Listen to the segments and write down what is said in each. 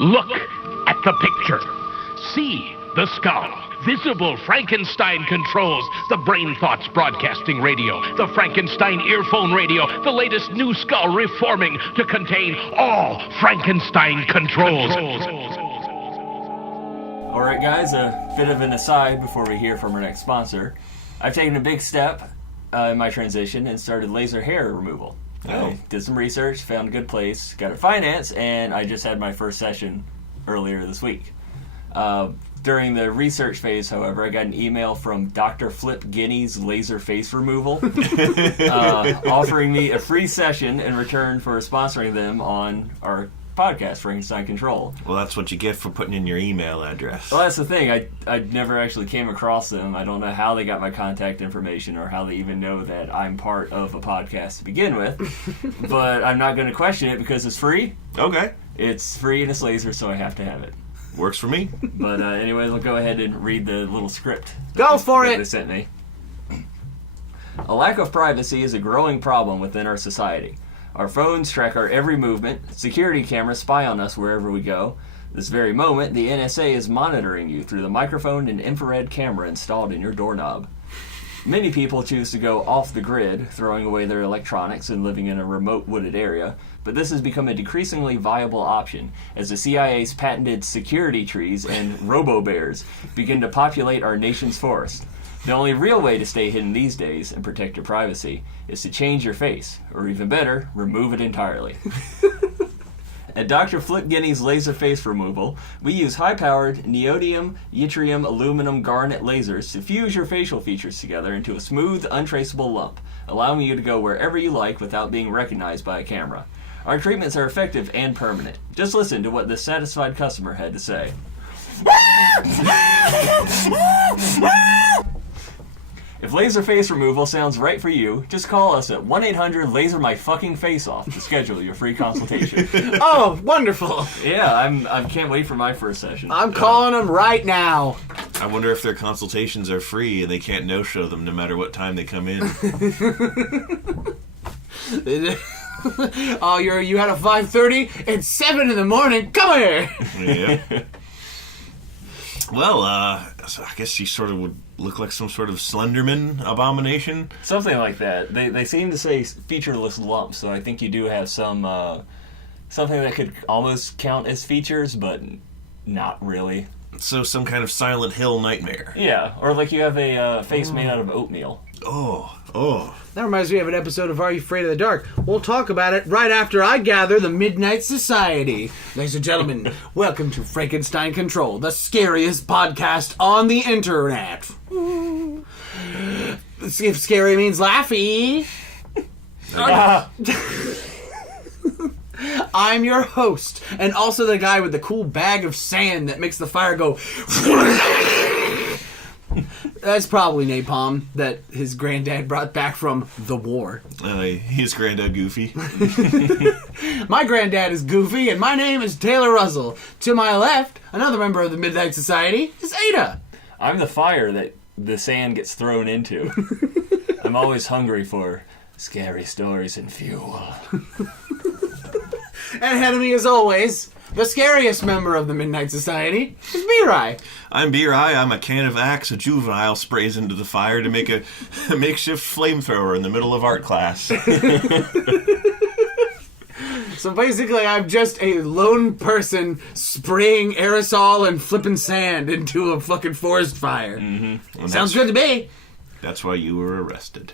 Look at the picture. See the skull. Visible Frankenstein controls. The Brain Thoughts broadcasting radio. The Frankenstein earphone radio. The latest new skull reforming to contain all Frankenstein controls. All right, guys, a bit of an aside before we hear from our next sponsor. I've taken a big step in my transition and started laser hair removal. I did some research, found a good place, got it financed, and I just had my first session earlier this week. During the research phase, however, I got an email from Dr. Flip Guinea's Laser Face Removal offering me a free session in return for sponsoring them on our podcast, Frankenstein Control. Well, that's what you get for putting in your email address. Well, that's the thing. I never actually came across them. I don't know how they got my contact information or how they even know that I'm part of a podcast to begin with. But I'm not going to question it because it's free. Okay. It's free and it's laser, so I have to have it. Works for me. But anyways, I'll go ahead and read the little script. Go for it! They sent me. A lack of privacy is a growing problem within our society. Our phones track our every movement. Security cameras spy on us wherever we go. This very moment, the NSA is monitoring you through the microphone and infrared camera installed in your doorknob. Many people choose to go off the grid, throwing away their electronics and living in a remote wooded area, but this has become a decreasingly viable option as the CIA's patented security trees and robo-bears begin to populate our nation's forest. The only real way to stay hidden these days and protect your privacy is to change your face, or even better, remove it entirely. At Dr. Flip Guinea's Laser Face Removal, we use high-powered neodymium, yttrium, aluminum, garnet lasers to fuse your facial features together into a smooth, untraceable lump, allowing you to go wherever you like without being recognized by a camera. Our treatments are effective and permanent. Just listen to what this satisfied customer had to say. If laser face removal sounds right for you, just call us at 1-800-LASER-MY-FUCKING-FACE-OFF to schedule your free consultation. Oh, wonderful. Yeah, I can't wait for my first session. I'm calling them right now. I wonder if their consultations are free and they can't no-show them no matter what time they come in. Oh, you had a 5:30? It's 7 in the morning. Come here. Yeah. Well, so I guess she sort of would look like some sort of Slenderman abomination. Something like that. They seem to say featureless lumps, so I think you do have some something that could almost count as features, but not really. So some kind of Silent Hill nightmare. Yeah, or like you have a face made out of oatmeal. Oh. That reminds me of an episode of Are You Afraid of the Dark? We'll talk about it right after I gather the Midnight Society. Ladies and gentlemen, welcome to Frankenstein Control, the scariest podcast on the internet. If scary means laughy. I'm your host, and also the guy with the cool bag of sand that makes the fire go... That's probably napalm that his granddad brought back from the war. His granddad Goofy. My granddad is Goofy, and my name is Taylor Russell. To my left, another member of the Midnight Society is Ada. I'm the fire that the sand gets thrown into. I'm always hungry for scary stories and fuel. And ahead of me, as always, the scariest member of the Midnight Society is B-Rai. I'm B-Rai. I'm a can of Axe a juvenile sprays into the fire to make a makeshift flamethrower in the middle of art class. So basically, I'm just a lone person spraying aerosol and flipping sand into a fucking forest fire. Mm-hmm. Sounds good to me. That's why you were arrested.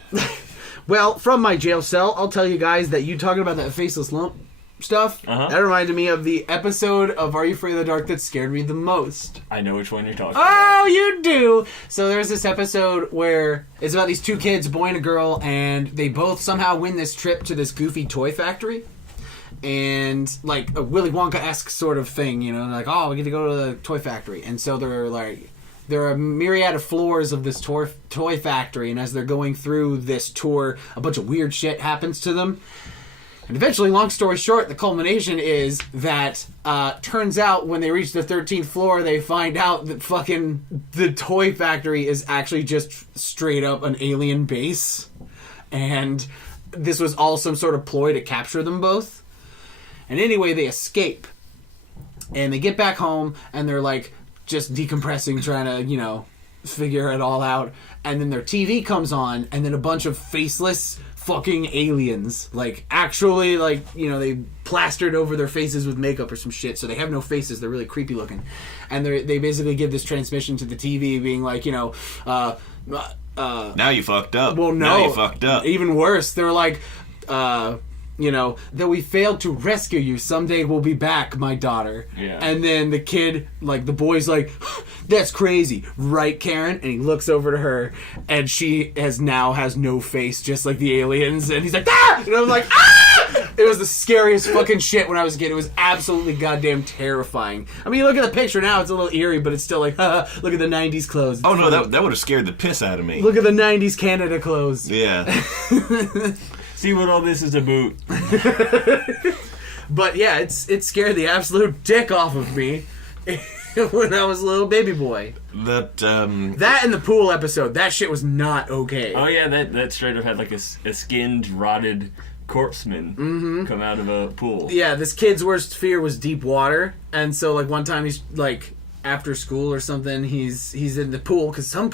Well, from my jail cell, I'll tell you guys that you talking about that faceless lump stuff, that reminded me of the episode of Are You Afraid of the Dark that scared me the most. I know which one you're talking about. Oh, you do! So there's this episode where it's about these two kids, a boy and a girl, and they both somehow win this trip to this goofy toy factory. And, like, a Willy Wonka-esque sort of thing, you know, like, oh, we get to go to the toy factory. And so they're, like, there are a myriad of floors of this toy factory, and as they're going through this tour, a bunch of weird shit happens to them. And eventually, long story short, the culmination is that turns out when they reach the 13th floor, they find out that fucking the toy factory is actually just straight up an alien base. And this was all some sort of ploy to capture them both. And anyway, they escape. And they get back home, and they're, like, just decompressing, trying to, you know, figure it all out. And then their TV comes on, and then a bunch of faceless fucking aliens. Like, actually, like, you know, they plastered over their faces with makeup or some shit, so they have no faces. They're really creepy looking. And they basically give this transmission to the TV being like, you know, now you fucked up. well, no. Now you fucked up. Even worse. They were like, you know, that we failed to rescue you. Someday we'll be back, my daughter. Yeah. And then the kid, like, the boy's like, that's crazy. Right, Karen? And he looks over to her, and she has no face, just like the aliens. And he's like, ah! And I was like, ah! It was the scariest fucking shit when I was a kid. It was absolutely goddamn terrifying. I mean, you look at the picture now, it's a little eerie, but it's still like, haha, look at the 90s clothes. Oh, no, that would have scared the piss out of me. Look at the 90s Canada clothes. Yeah. See what all this is about. But yeah, it scared the absolute dick off of me when I was a little baby boy. That and the pool episode, that shit was not okay. Oh yeah, that straight up had like a skinned, rotted corpseman come out of a pool. Yeah, this kid's worst fear was deep water, and so like one time he's like after school or something, he's in the pool because some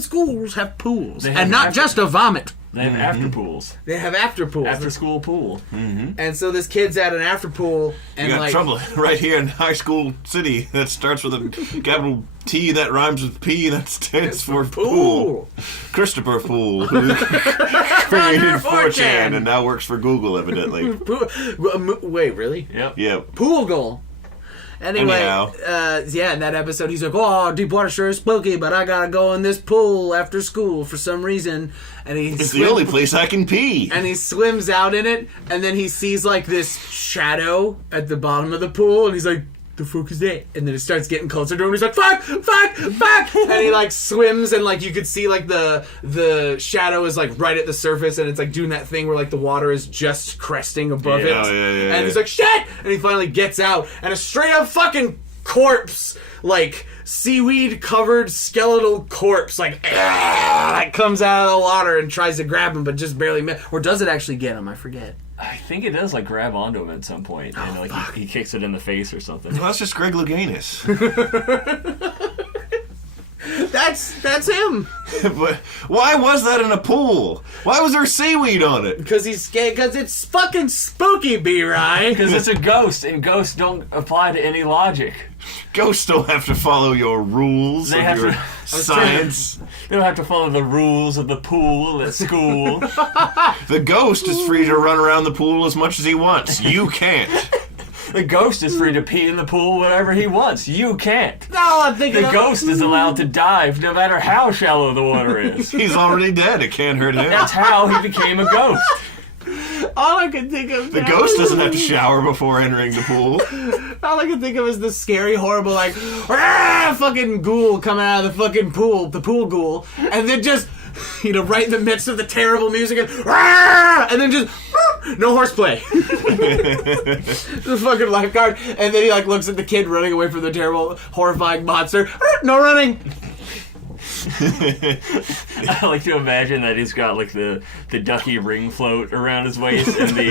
schools have pools, and not just a vomit. They have after pools. They have after pools. After school pool. Mm-hmm. And so this kid's at an after pool, and you got like trouble right here in High School City that starts with a capital T that rhymes with P that stands for pool. Christopher Poole, who created 4chan and now works for Google, evidently. Wait, really? Yep. Pool goal. Anyway, yeah, in that episode, he's like, oh, Deepwater sure is spooky, but I gotta go in this pool after school for some reason. And it's the only place I can pee. And he swims out in it, and then he sees, like, this shadow at the bottom of the pool, and he's like, the fuck is that? And then it starts getting closer to him, and he's like, fuck! And he, like, swims, and, like, you could see, like, the shadow is, like, right at the surface, and it's, like, doing that thing where, like, the water is just cresting above it. Yeah. And he's like, shit! And he finally gets out, and a straight-up fucking corpse, like, seaweed-covered skeletal corpse, like comes out of the water and tries to grab him, but just barely or does it actually get him? I forget. I think it does, like, grab onto him at some point, and like he kicks it in the face or something. Well, that's just Greg Louganis. That's him. But why was that in a pool? Why was there seaweed on it? Because he's scared. Because it's fucking spooky, B-Rye. Because it's a ghost, and ghosts don't apply to any logic. Ghosts don't have to follow your rules of your science. They don't have to follow the rules of the pool at school. The ghost is free to run around the pool as much as he wants. You can't. The ghost is free to pee in the pool whenever he wants. You can't. No, I'm thinking the ghost is allowed to dive no matter how shallow the water is. He's already dead. It can't hurt him. That's how he became a ghost. All I can think of... The ghost doesn't have to shower before entering the pool. All I can think of is the scary, horrible, like, fucking ghoul coming out of the fucking pool, the pool ghoul, and then just, you know, right in the midst of the terrible music, and then just... No horseplay. The fucking lifeguard. And then he like looks at the kid running away from the terrible, horrifying monster. No running. I like to imagine that he's got like the ducky ring float around his waist and the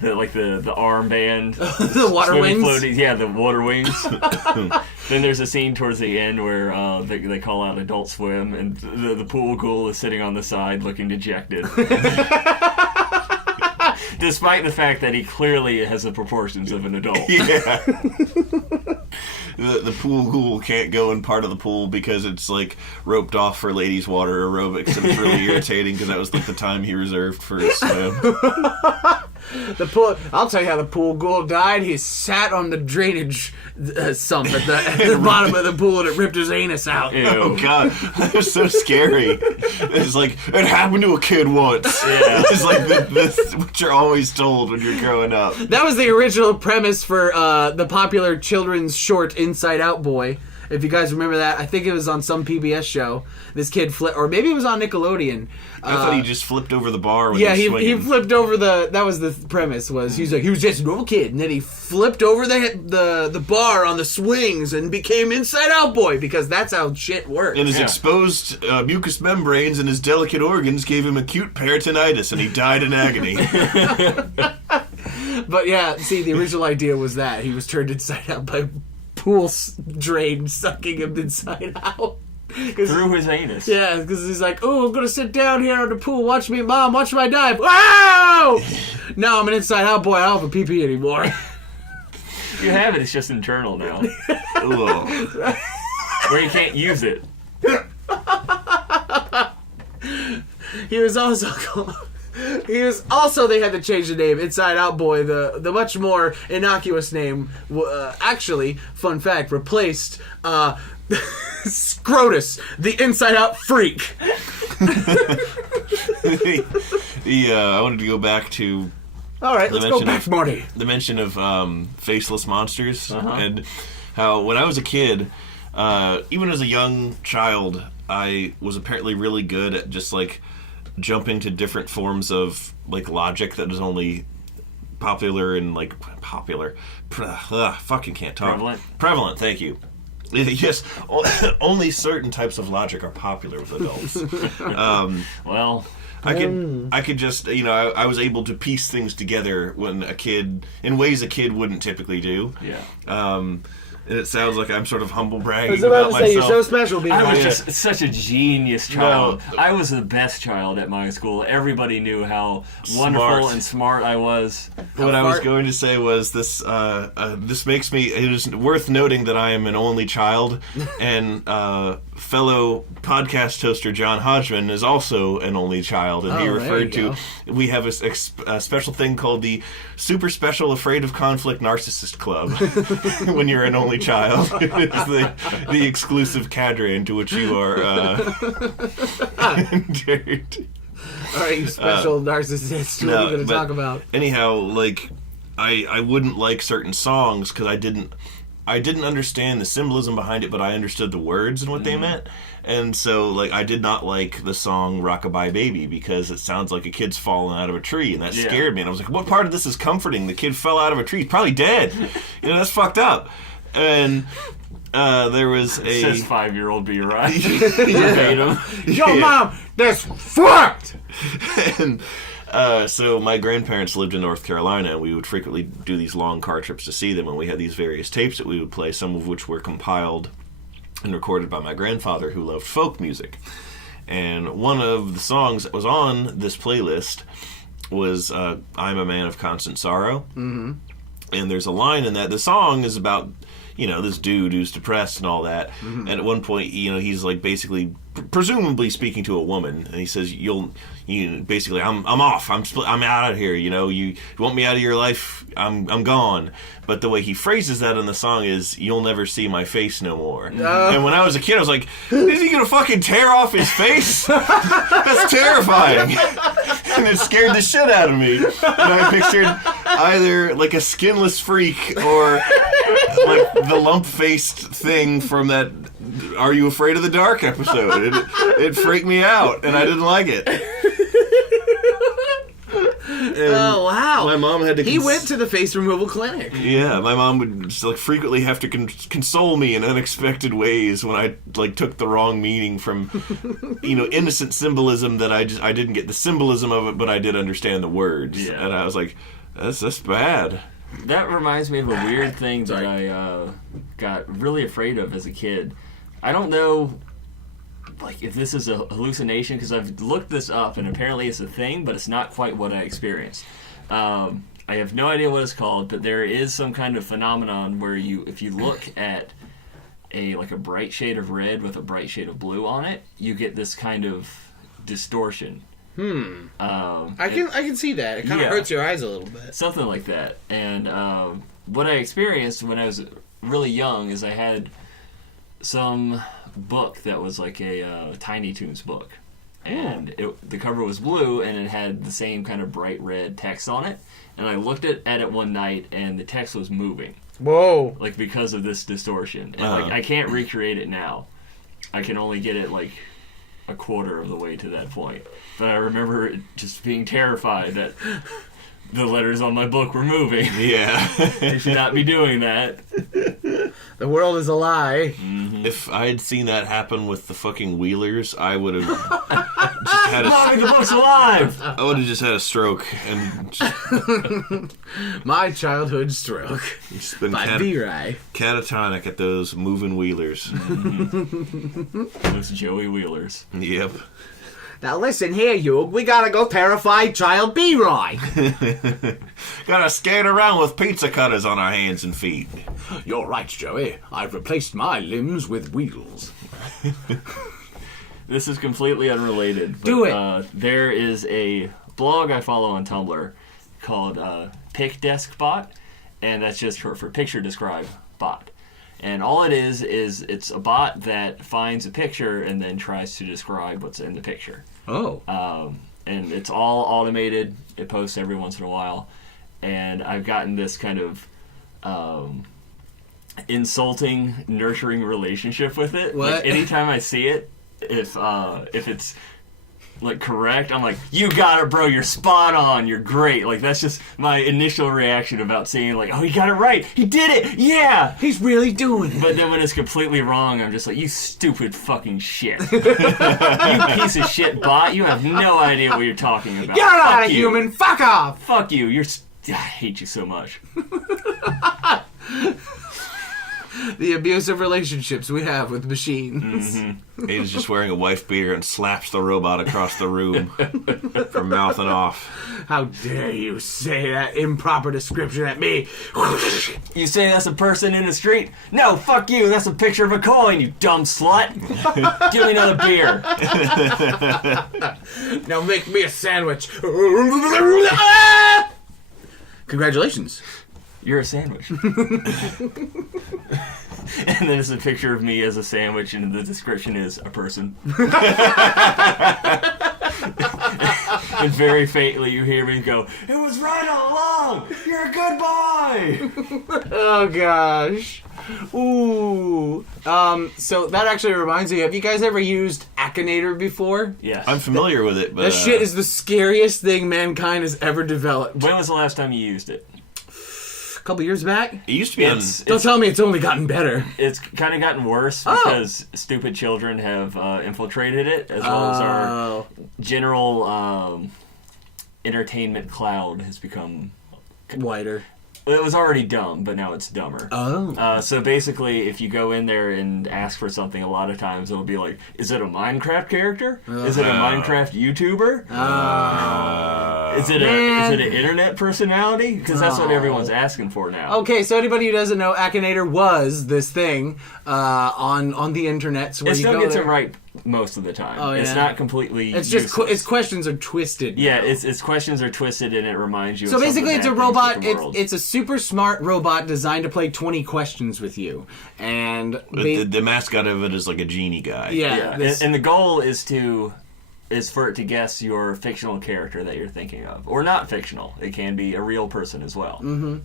armband, the water wings. Floaties. Yeah, the water wings. Then there's a scene towards the end where they call out Adult Swim, and the pool ghoul is sitting on the side looking dejected. Despite the fact that he clearly has the proportions of an adult. Yeah. The pool ghoul can't go in part of the pool because it's like roped off for ladies' water aerobics, and it's really irritating because that was like the time he reserved for his swim. I'll tell you how the pool ghoul died. He sat on the drainage sump at the bottom of the pool and it ripped his anus out. Ew. Oh god, that was so scary. It's like, it happened to a kid once. Yeah. It's like this what you're always told when you're growing up. That was the original premise for the popular children's short Inside Out Boy. If you guys remember that, I think it was on some PBS show. This kid or maybe it was on Nickelodeon. I thought he just flipped over the bar when he flipped over that was the premise, was he was just a normal kid, and then he flipped over the bar on the swings and became Inside Out Boy, because that's how shit works. And his exposed mucous membranes and his delicate organs gave him acute peritonitis, and he died in agony. But yeah, see, the original idea was that he was turned inside out by pool drain sucking him inside out. Through his anus. Yeah, because he's like, oh, I'm going to sit down here on the pool, watch me, Mom, watch my dive. Wow! Now I'm an inside out boy, I don't have a pee-pee anymore. You have it, it's just internal now. Where you can't use it. He was also, they had to change the name, Inside Out Boy, the much more innocuous name, actually, fun fact, replaced, Scrotus, the Inside Out Freak. I wanted to go back to... Alright, let's go back, Marty. The mention of faceless monsters, and how when I was a kid, even as a young child, I was apparently really good at just, like, jumping to different forms of, like, logic that is only popular and, like, fucking can't talk. Prevalent, thank you. Yes, only certain types of logic are popular with adults. Well, I could just, I was able to piece things together in ways a kid wouldn't typically do. Yeah. And it sounds like I'm sort of humble bragging I was about to say, myself. you're so special. I was just such a genius child. No. I was the best child at my school. Everybody knew how wonderful and smart I was. What I was going to say was this. This makes me. It is worth noting that I am an only child, and fellow podcast hoster John Hodgman is also an only child, and he referred to. We have a special thing called the Super Special Afraid of Conflict Narcissist Club. When you're an only child, it's the exclusive cadre into which you are entered. All right, you special narcissist. What are we going to talk about? Anyhow, like I wouldn't like certain songs because I didn't understand the symbolism behind it, but I understood the words and what they meant. And so, like, I did not like the song Rockabye Baby because it sounds like a kid's falling out of a tree, and that scared me. And I was like, what part of this is comforting? The kid fell out of a tree. He's probably dead. That's fucked up. And there was it says 5-year-old be right. Yo, Mom, that's fucked! And so my grandparents lived in North Carolina, and we would frequently do these long car trips to see them, and we had these various tapes that we would play, some of which were compiled and recorded by my grandfather, who loved folk music. And one of the songs that was on this playlist was I'm a Man of Constant Sorrow. Mm-hmm. And there's a line in that. The song is about, this dude who's depressed and all that. Mm-hmm. And at one point, he's like basically, presumably speaking to a woman, and he says, basically, I'm off. I'm out of here. You want me out of your life? I'm gone. But the way he phrases that in the song is, you'll never see my face no more. And when I was a kid, I was like, is he gonna fucking tear off his face? That's terrifying. And it scared the shit out of me. And I pictured either like a skinless freak or like the lump-faced thing from that Are You Afraid of the Dark episode. It freaked me out, and I didn't like it. Oh, wow. My mom had to... He went to the face removal clinic. Yeah, my mom would just, frequently have to console me in unexpected ways when I, took the wrong meaning from, innocent symbolism that I didn't get the symbolism of it, but I did understand the words. Yeah. And I was like, that's bad. That reminds me of a weird thing that I got really afraid of as a kid. I don't know... if this is a hallucination, because I've looked this up, and apparently it's a thing, but it's not quite what I experienced. I have no idea what it's called, but there is some kind of phenomenon where if you look at a bright shade of red with a bright shade of blue on it, you get this kind of distortion. I can see that. It kind of hurts your eyes a little bit. Something like that. And what I experienced when I was really young is I had some book that was like a Tiny Toons book, and the cover was blue, and it had the same kind of bright red text on it, and I looked at it one night, and the text was moving. Whoa. Because of this distortion. And I can't recreate it now. I can only get it a quarter of the way to that point. But I remember just being terrified that the letters on my book were moving. Yeah. You should not be doing that. The world is a lie. If I had seen that happen with the fucking Wheelers, I would have just had Mommy, the book's alive! I would have just had a stroke and just My childhood stroke. been By B-Ray. catatonic at those moving Wheelers. Those Joey Wheelers. Yep. Now listen here, Hugh. We gotta go terrify child B-Roy. Gotta skate around with pizza cutters on our hands and feet. You're right, Joey. I've replaced my limbs with wheels. This is completely unrelated. But, Do it. There is a blog I follow on Tumblr called PicDeskBot, and that's just for Picture Describe Bot. And all it is it's a bot that finds a picture and then tries to describe what's in the picture. Oh. And it's all automated. It posts every once in a while. And I've gotten this kind of insulting, nurturing relationship with it. What? Like, anytime I see it, if it's like correct, I'm like, you got it, bro, you're spot on, you're great. Like, that's just my initial reaction about seeing, like, oh, he got it right, he did it, yeah, He's really doing it. but then when it's completely wrong, I'm just like, you stupid fucking shit. You piece of shit bot, you have no idea what you're talking about. You're not Fuck a you. human. Fuck off. Fuck you, I hate you so much. The abusive relationships we have with machines. He's just wearing a wife beater and slaps the robot across the room for mouthing off. How dare you say that improper description at me? You say that's a person in the street? No, fuck you, that's a picture of a coin, you dumb slut. Give me another beer. Now make me a sandwich. Congratulations. You're a sandwich. And then it's a picture of me as a sandwich, and the description is a person. And very faintly you hear me go, it was right all along! You're a good boy! Oh gosh. Ooh. So that actually reminds me, have you guys ever used Akinator before? Yes. I'm familiar with it, but That shit is the scariest thing mankind has ever developed. When was the last time you used it? A couple years back? it used to be on. Don't tell me it's only gotten better. It's kind of gotten worse Oh. because stupid children have infiltrated it, as well as our general entertainment cloud has become... Whiter. It was already dumb, but now it's dumber. Oh. So basically, if you go in there and ask for something, a lot of times it'll be like, is it a Minecraft character? Is it a Minecraft YouTuber? Is it an internet personality? Because that's what everyone's asking for now. Okay, so anybody who doesn't know, Akinator was this thing on the internet. So where It you still go gets there. it right most of the time. Oh, yeah. It's not completely It's just useless. its questions are twisted. Yeah, now. its questions are twisted and it reminds you So of some of the basically, it's a bad things robot. with the world. It's a super smart robot designed to play 20 questions with you, and The mascot of it is like a genie guy. Yeah, this- and the goal is for it to guess your fictional character that you're thinking of, or not fictional. It can be a real person as well. Mm-hmm.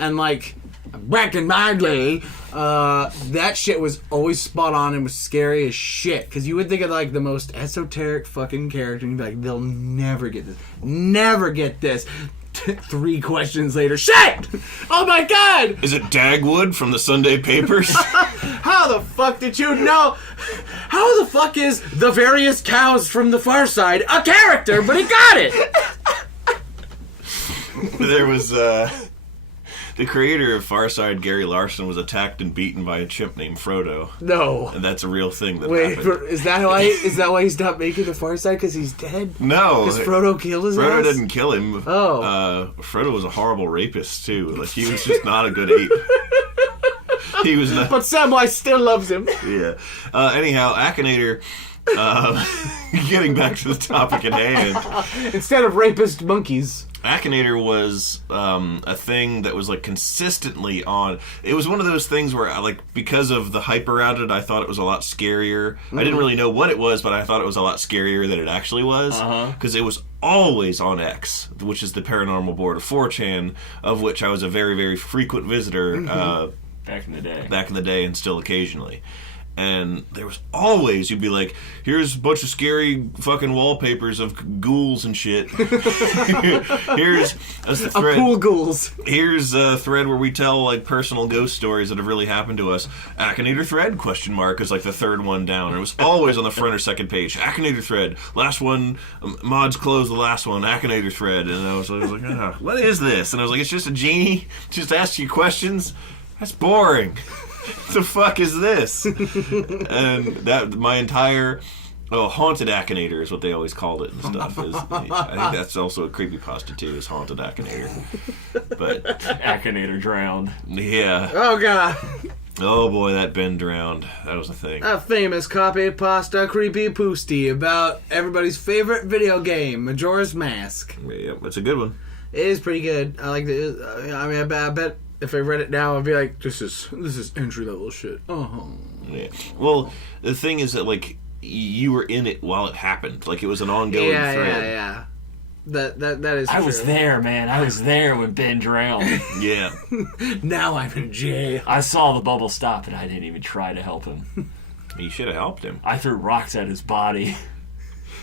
And like back in my day, that shit was always spot on and was scary as shit. Because you would think of like the most esoteric fucking character, and you'd be like, they'll never get this, never get this. 3 questions later, shit! Oh my god! Is it Dagwood from the Sunday papers? How the fuck did you know? How the fuck is the various cows from the Far Side a character? But he got it. There was the creator of Farside, Gary Larson, was attacked and beaten by a chimp named Frodo, No. and that's a real thing that Wait, happened. is that why? Is that why he's not making the Far Side? Because he's dead? No, Because Frodo killed his Frodo ass? didn't kill him. Oh. Frodo was a horrible rapist too. Like, he was just not a good ape. He was not. But Samwise still loves him. Yeah. Anyhow, Akinator. Getting back to the topic at hand. Instead of rapist monkeys. Akinator was a thing that was like consistently on. It was one of those things where, because of the hype around it, I thought it was a lot scarier. I didn't really know what it was, but I thought it was a lot scarier than it actually was. Because it was always on X, which is the paranormal board of 4chan, of which I was a very, very frequent visitor Back in the day. back in the day and still occasionally. And there was always, you'd be like, here's a bunch of scary fucking wallpapers of ghouls and shit. Here's a thread. Pool ghouls. Here's a thread where we tell like personal ghost stories that have really happened to us. Akinator thread, question mark, is like the third one down. And it was always on the front or second page. Akinator thread. Last one, mods close the last one, Akinator thread. And I was like, oh, what is this? And I was like, it's just a genie, just asks you questions? That's boring. What the fuck is this? And that my entire haunted Akinator is what they always called it and stuff. I think that's also a creepypasta too, is haunted Akinator. But Akinator drowned. Yeah. Oh god. Oh boy, that Ben drowned. That was a thing. A famous copypasta creepypoosti about everybody's favorite video game, Majora's Mask. Yeah, it's a good one. It is pretty good. I like it. I mean, I bet if I read it now, I'd be like, this is entry level shit. Yeah. Well, the thing is that like you were in it while it happened. Like it was an ongoing thread. Yeah. That is. I true. was there, man. I was there when Ben drowned. Yeah. Now I'm in jail. I saw the bubble stop, and I didn't even try to help him. You should have helped him. I threw rocks at his body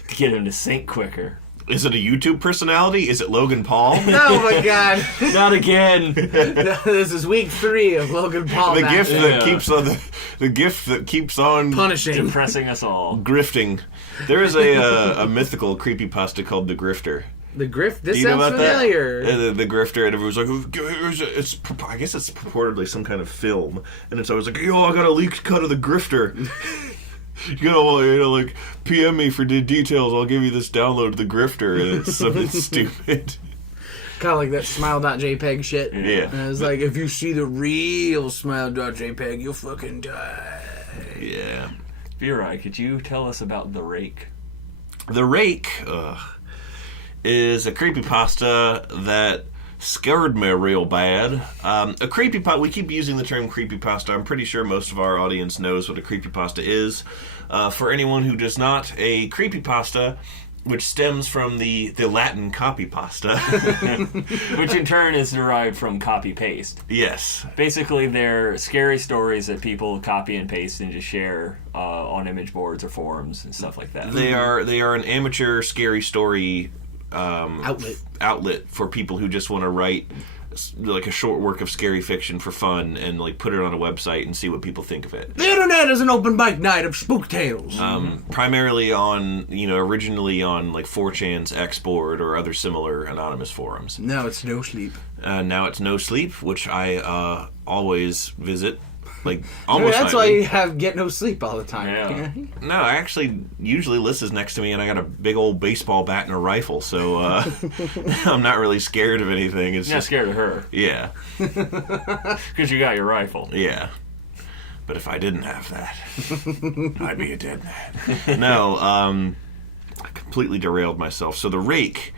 to get him to sink quicker. Is it a YouTube personality? Is it Logan Paul? Oh my god. Not again. No, this is week 3 of Logan Paul. The matches. gift that keeps on the gift that keeps on Punishing. Depressing us all. grifting. There is a mythical creepypasta called The Grifter. The Grift? This Do you know sounds about familiar. that? The Grifter, and everyone's like, I guess it's purportedly some kind of film, and it's always like, yo, I got a leaked cut of The Grifter. You know, like, PM me for the details. I'll give you this download of The Grifter, and it's something stupid. Kind of like that smile.jpg shit. Yeah. And it's like, if you see the real smile.jpg, you'll fucking die. Yeah. Virai, could you tell us about The Rake? The Rake is a creepypasta that scared me real bad. A creepypasta, we keep using the term creepypasta. I'm pretty sure most of our audience knows what a creepypasta is. For anyone who does not, a creepypasta, which stems from the Latin copypasta. Which in turn is derived from copy-paste. Yes. Basically, they're scary stories that people copy and paste and just share on image boards or forums and stuff like that. They are an amateur scary story outlet for people who just want to write like a short work of scary fiction for fun and like put it on a website and see what people think of it. The internet is an open mic night of spook tales. Primarily on, originally on like 4chan's Xboard or other similar anonymous forums. Now it's No Sleep. Now it's No Sleep, which I always visit. Like almost That's nightly. why you get no sleep all the time. Yeah. No, I actually usually Liz is next to me and I got a big old baseball bat and a rifle, so I'm not really scared of anything. It's You're not just scared of her, yeah, because you got your rifle. yeah. But if I didn't have that, I'd be a dead man. No, I completely derailed myself. So the Rake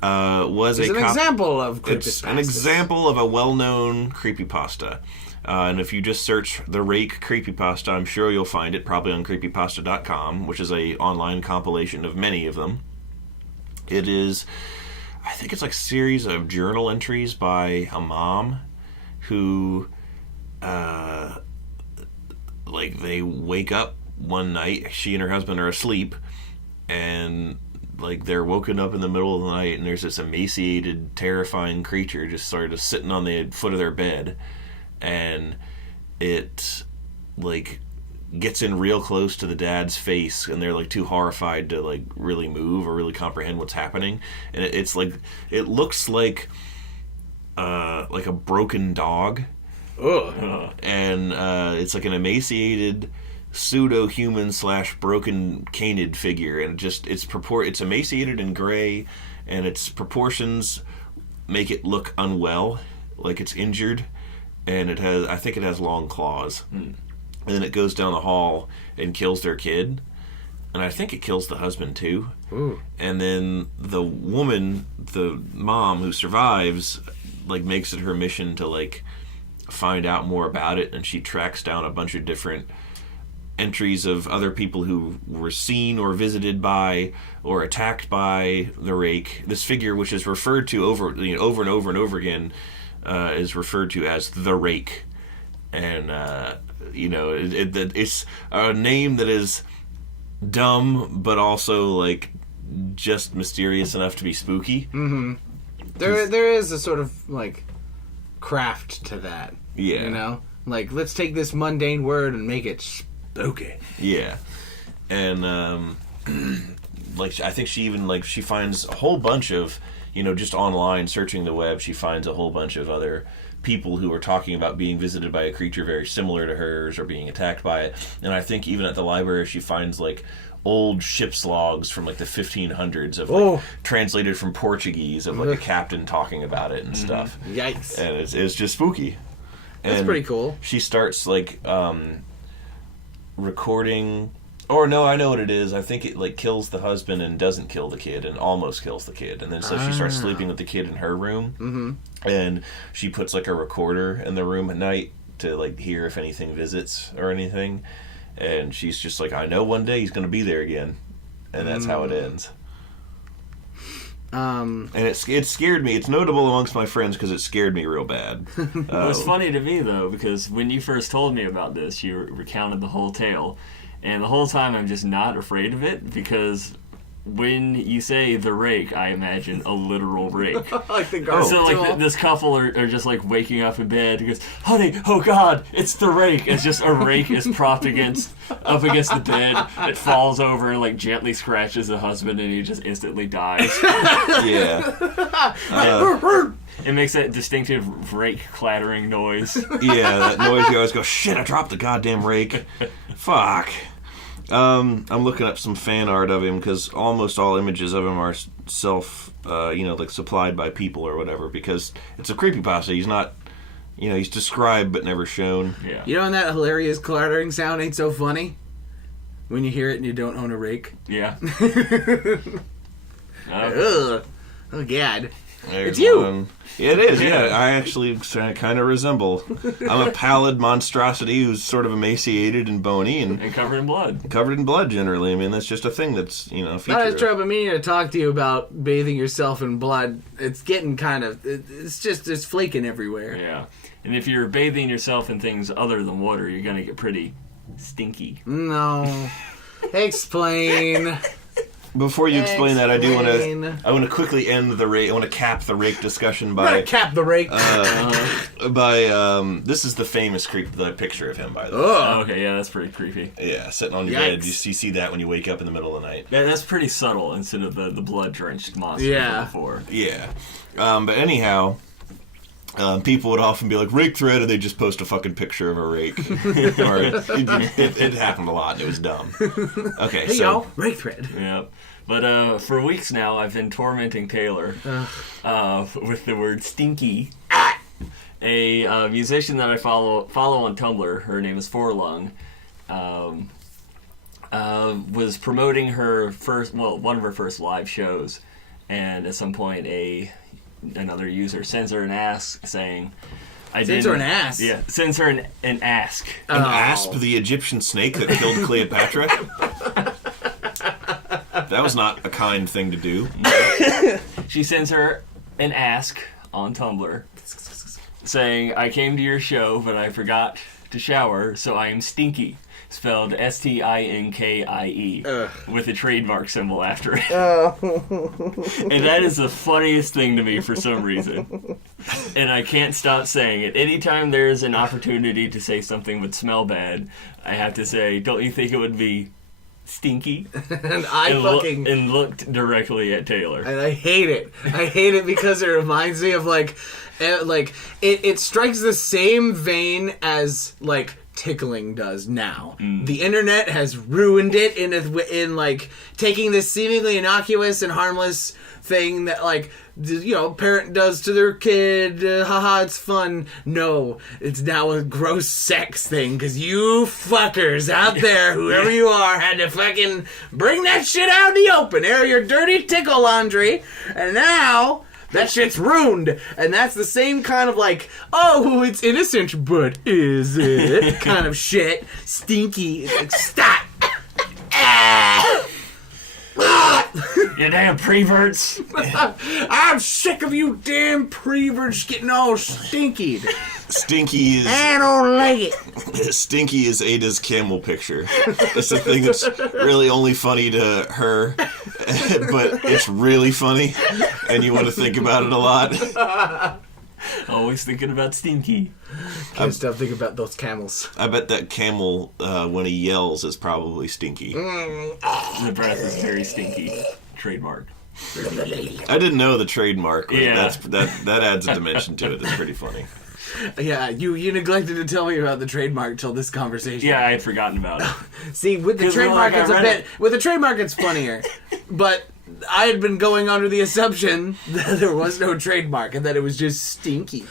was It's an example of creepypasta. It's an example of a well-known creepypasta. And if you just search The Rake Creepypasta, I'm sure you'll find it, probably on creepypasta.com, which is a online compilation of many of them. It is, I think it's like a series of journal entries by a mom who, like, they wake up one night, she and her husband are asleep, and like they're woken up in the middle of the night and there's this emaciated, terrifying creature just sort of sitting on the foot of their bed. And it like gets in real close to the dad's face and they're like too horrified to like really move or really comprehend what's happening. And it's like, it looks like a broken dog. Ugh. And it's like an emaciated pseudo-human / broken canid figure, and it's emaciated and gray, and its proportions make it look unwell, like it's injured. And I think it has long claws. And then it goes down the hall and kills their kid. And I think it kills the husband too. Ooh. And then the woman, the mom who survives, like makes it her mission to like find out more about it. And she tracks down a bunch of different entries of other people who were seen or visited by or attacked by the Rake. This figure, which is referred to over and over and over again, is referred to as the Rake, and it's a name that is dumb, but also like just mysterious enough to be spooky. Mm-hmm. There is a sort of like craft to that. Yeah. You know? Like, let's take this mundane word and make it spooky. Yeah. And like I think she even like she finds a whole bunch of, just online searching the web, she finds a whole bunch of other people who are talking about being visited by a creature very similar to hers or being attacked by it. And I think even at the library she finds like old ship's logs from like the 1500s of like, translated from Portuguese of like a captain talking about it and stuff. Yikes. And it's just spooky. That's pretty cool. She starts like recording, or no, I know what it is. I think it like kills the husband and doesn't kill the kid and almost kills the kid. And then so she starts sleeping with the kid in her room. And she puts like a recorder in the room at night to like hear if anything visits or anything. And she's just like, I know one day he's going to be there again. And that's how it ends. And it scared me. It's notable amongst my friends because it scared me real bad. It was funny to me, though, because when you first told me about this, you recounted the whole tale. And the whole time I'm just not afraid of it because when you say the rake, I imagine a literal rake. Like the girl. So like this couple are just like waking up in bed and goes, honey, oh God, it's the rake. It's just a rake is propped up against the bed. It falls over and like gently scratches the husband and he just instantly dies. Yeah. It makes that distinctive rake clattering noise. Yeah, that noise you always go, shit, I dropped the goddamn rake. Fuck. I'm looking up some fan art of him because almost all images of him are like supplied by people or whatever because it's a creepypasta. He's not, he's described but never shown. Yeah. You know when that hilarious clattering sound ain't so funny? When you hear it and you don't own a rake? Yeah. Ugh. Oh, God. There's It's you! one. Yeah, it is, yeah. I actually kind of resemble. I'm a pallid monstrosity who's sort of emaciated and bony and covered in blood. Covered in blood, generally. I mean, that's just a thing that's, feature. Not as trouble meaning to talk to you about bathing yourself in blood. It's getting kind of... It's flaking everywhere. Yeah. And if you're bathing yourself in things other than water, you're going to get pretty stinky. No. Explain. Before you explain that, I want to quickly end the rake. I want to cap the rake discussion by. I'm gonna cap the rake. This is the famous the picture of him, by the way. Oh, okay, yeah, that's pretty creepy. Yeah, sitting on your bed. You see that when you wake up in the middle of the night. Yeah, that's pretty subtle instead of the blood drenched monster from before. Yeah, but anyhow. People would often be like, rake thread, and they just post a fucking picture of a rake. Or it happened a lot, and it was dumb. Okay, hey, y'all, rake thread. Yeah. But for weeks now, I've been tormenting Taylor with the word Stinkie. A musician that I follow on Tumblr, her name is Forlung, was promoting one of her first live shows. And at some point, another user sends her an ask saying... Sends her an ask? Yeah, sends her an ask. An asp, the Egyptian snake that killed Cleopatra? That was not a kind thing to do. She sends her an ask on Tumblr saying, I came to your show, but I forgot to shower, so I am Stinkie. Spelled Stinkie with a trademark symbol after it. And that is the funniest thing to me for some reason. And I can't stop saying it. Anytime there's an opportunity to say something would smell bad, I have to say, don't you think it would be stinky? And looked directly at Taylor. And I hate it. I hate it because it reminds me of it strikes the same vein as tickling does now. The internet has ruined it in taking this seemingly innocuous and harmless thing that parent does to their kid, haha, it's fun. No, it's now a gross sex thing because you fuckers out there, whoever you are, had to fucking bring that shit out in the open, air your dirty tickle laundry, and now that shit's ruined. And that's the same kind of oh, it's innocent, but is it? kind of shit. Stinky. Stop. You damn preverts. I'm sick of you damn preverts getting all stinky. Stinkie is... I don't like it. Stinkie is Ada's camel picture. It's a thing that's really only funny to her, but it's really funny, and you want to think about it a lot. Always thinking about Stinkie. Can't stop thinking about those camels. I bet that camel, when he yells, is probably Stinkie. The breath is very stinky. Trademark. I didn't know the trademark. Yeah. That adds a dimension to it. That's pretty funny. Yeah, you neglected to tell me about the trademark till this conversation. Yeah, I had forgotten about it. See, with the 'Cause trademark, like, it's I a read bit. With the trademark, it's funnier. But I had been going under the assumption that there was no trademark and that it was just Stinkie.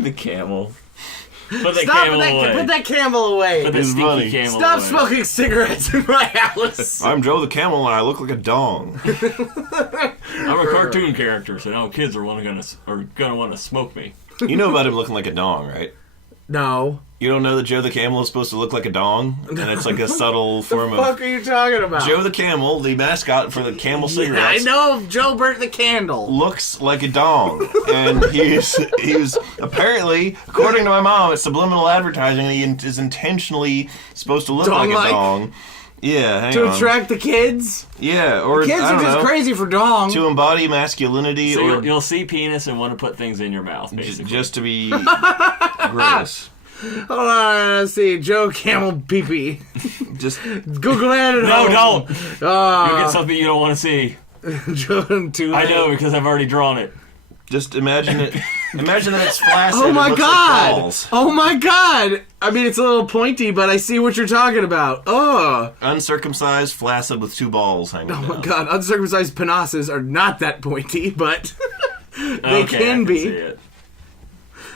The camel. Put that Stop camel away. put that camel away. Put that It's stinky funny. camel Stop away. smoking cigarettes in my house. I'm Joe the Camel, and I look like a dong. I'm a cartoon character, so now kids are gonna want to smoke me. You know about him looking like a dong, right? No. You don't know that Joe the Camel is supposed to look like a dong? And it's like a subtle form What the fuck of... are you talking about? Joe the Camel, the mascot for the Camel I cigarettes, know of Joe Burt the Candle. looks like a dong. And he's apparently, according to my mom, it's subliminal advertising, he is intentionally supposed to look like a Dong-like? dong. Yeah, hang To on. attract the kids? Yeah, or Kids I are don't just know, crazy for dong. to embody masculinity, So or you'll see penis and want to put things in your mouth, basically. just to be gross. Hold on, let's see. Joe Camel Pee-Pee. Just Google that at No, home. don't! Oh, You'll get something you don't want to see. Joe too I late. know, because I've already drawn it. Just imagine it. Imagine that it's flaccid. Oh and my looks like god! balls. Oh my god! I mean, it's a little pointy, but I see what you're talking about. Oh! Uncircumcised, flaccid with two balls hanging Oh down. my god, uncircumcised penises are not that pointy, but they Okay, can I be. see it.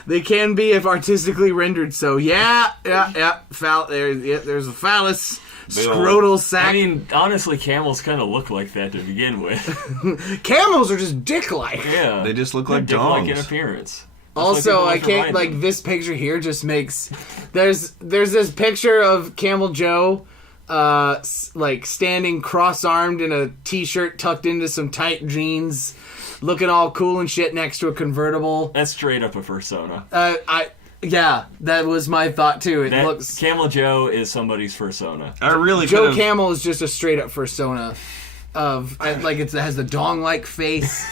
They can be if artistically rendered so. Yeah. There's a phallus. Big old- Scrotal sac. I mean, honestly, camels kind of look like that to begin with. Camels are just dick-like. Yeah. They just look They're like dick-like in dongs. appearance. Also, I That's can't, like like, this picture here just makes... There's this picture of Camel Joe, like, standing cross-armed in a t-shirt tucked into some tight jeans, looking all cool and shit next to a convertible. That's straight up a persona. Yeah, that was my thought, too. It That looks... Camel Joe is somebody's persona. I really Joe could've- Camel is just a straight-up persona of... Like, it has the dong-like face...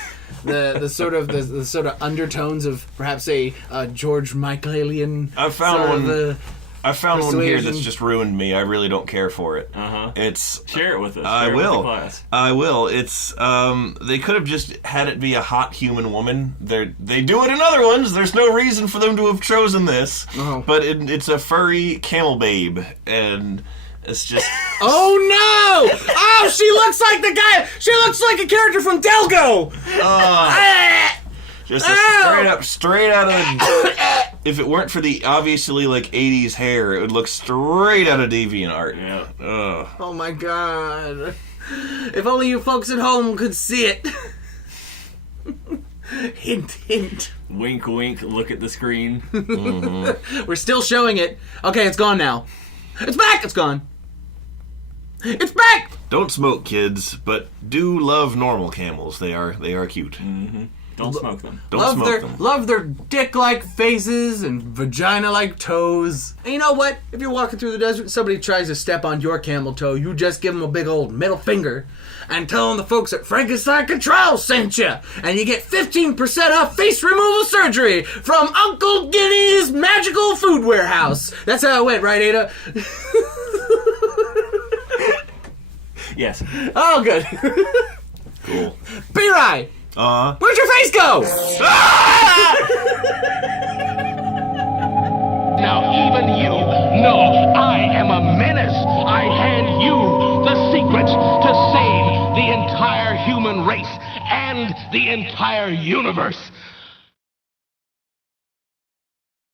The sort of undertones of perhaps a George Michaelian. I found sort one. of, I found one here persuasion. that's just ruined me. I really don't care for it. Uh-huh. It's. Share it with us. I Share it with the will. class. I will. It's. They could have just had it be a hot human woman. They do it in other ones. There's no reason for them to have chosen this. Oh. But it's a furry camel babe, and it's just. Oh no! Oh, she looks like the guy. She looks like a character from Delgo. Just a straight out of the. If it weren't for the obviously like 80s hair, it would look straight out of DeviantArt. Yeah. Ugh. Oh my god! If only you folks at home could see it. Hint, hint. Wink, wink. Look at the screen. We're still showing it. Okay, it's gone now. It's back. It's gone. It's back. Don't smoke, kids, but do love normal camels. They are cute. Don't smoke them. Don't smoke them. Love their dick-like faces and vagina-like toes. And you know what? If you're walking through the desert, somebody tries to step on your camel toe, you just give them a big old middle finger and tell them the folks at Frankenstein Control sent you, and you get 15% off face removal surgery from Uncle Guinea's Magical Food Warehouse. That's how it went, right, Ada? Yes. Oh, good. Cool. B-Rye, where'd your face go? Now even you know I am a menace. I hand you the secrets to save the entire human race and the entire universe.